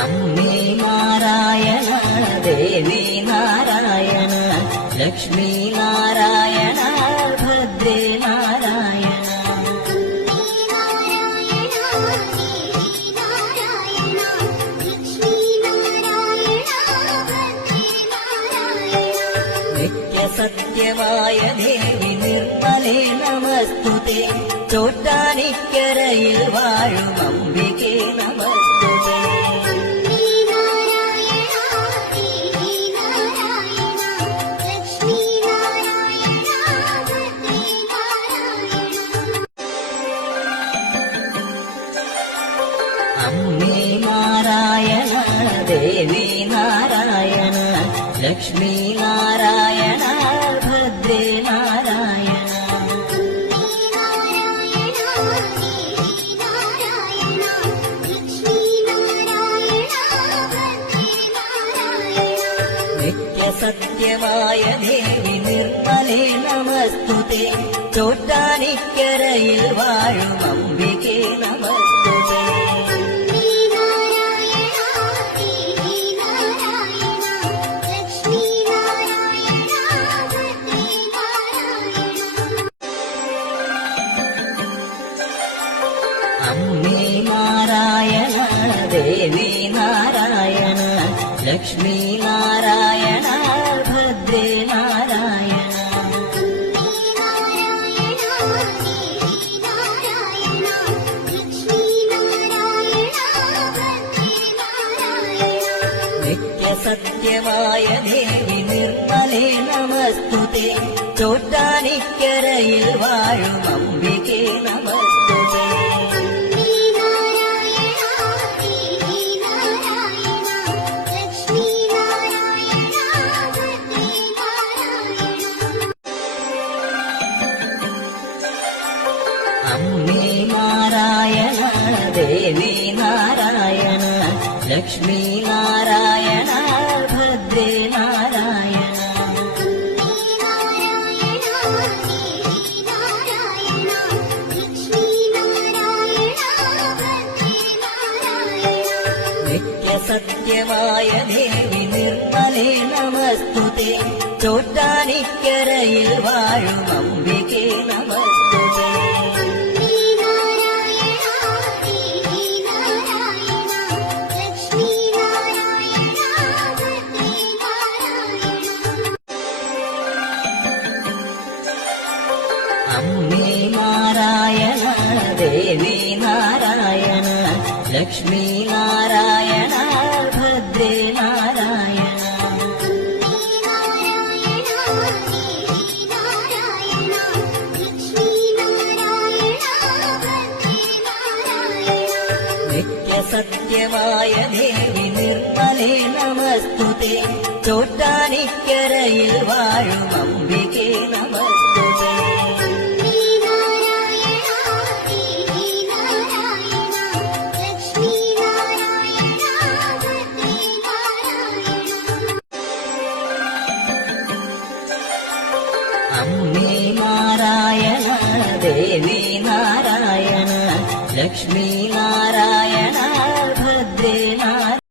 അമ്മേ നാരായണ ദേവി നാരായണ ലക്ഷ്മി നാരായണ ഭദ്രേ നാരായണ നിത്യസത്യമായ ദേവി നിർമ്മലേ നമസ്തുതേ ചോറ്റാനിക്കരയിൽ വാഴും അംബികേ നമസ്തുതേ അമ്മേ നാരായണ ദേവി നാരായണ ലക്ഷ്മി നാരായണ ഭദ്രേ നാരായണ നിത്യസത്യമായ ദേവി നിർമ്മലേ നമസ്തുതേ ചോറ്റാനിക്കരയിൽ വാഴും അംബികേ നമസ്തുതേ അമ്മേ നാരായണ ദേവി നാരായണ ലക്ഷ്മി നാരായണ ഭദ്രേ നാരായണ നിത്യസത്യമായ ദേവി നിർമ്മലേ നമസ്തുതേ ചോറ്റാനിക്കരയിൽ വാഴും അംബികേ നമസ്തുതേ അമ്മേ നാരായണ ദേവി നാരായണ ലക്ഷ്മി നാരായണ ഭദ്രേ നാരായണ നിത്യസത്യമായ ദേവി നിർമ്മലേ നമസ്തുതേ ചോറ്റാനിക്കരയിൽ വാഴും അംബികേ നമസ്തുതേ അമ്മേ നാരായണ ദേവി നാരായണ ലക്ഷ്മി നാരായണ ഭദ്രേ നാരായണ നിത്യസത്യമായ ദേവി നിർമ്മലേ നമസ്തുതേ ചോറ്റാനിക്കരയിൽ വാഴും അംബികേ നമസ്തുതേ അമ്മേ നാരായണ ദേവി നാരായണ ലക്ഷ്മി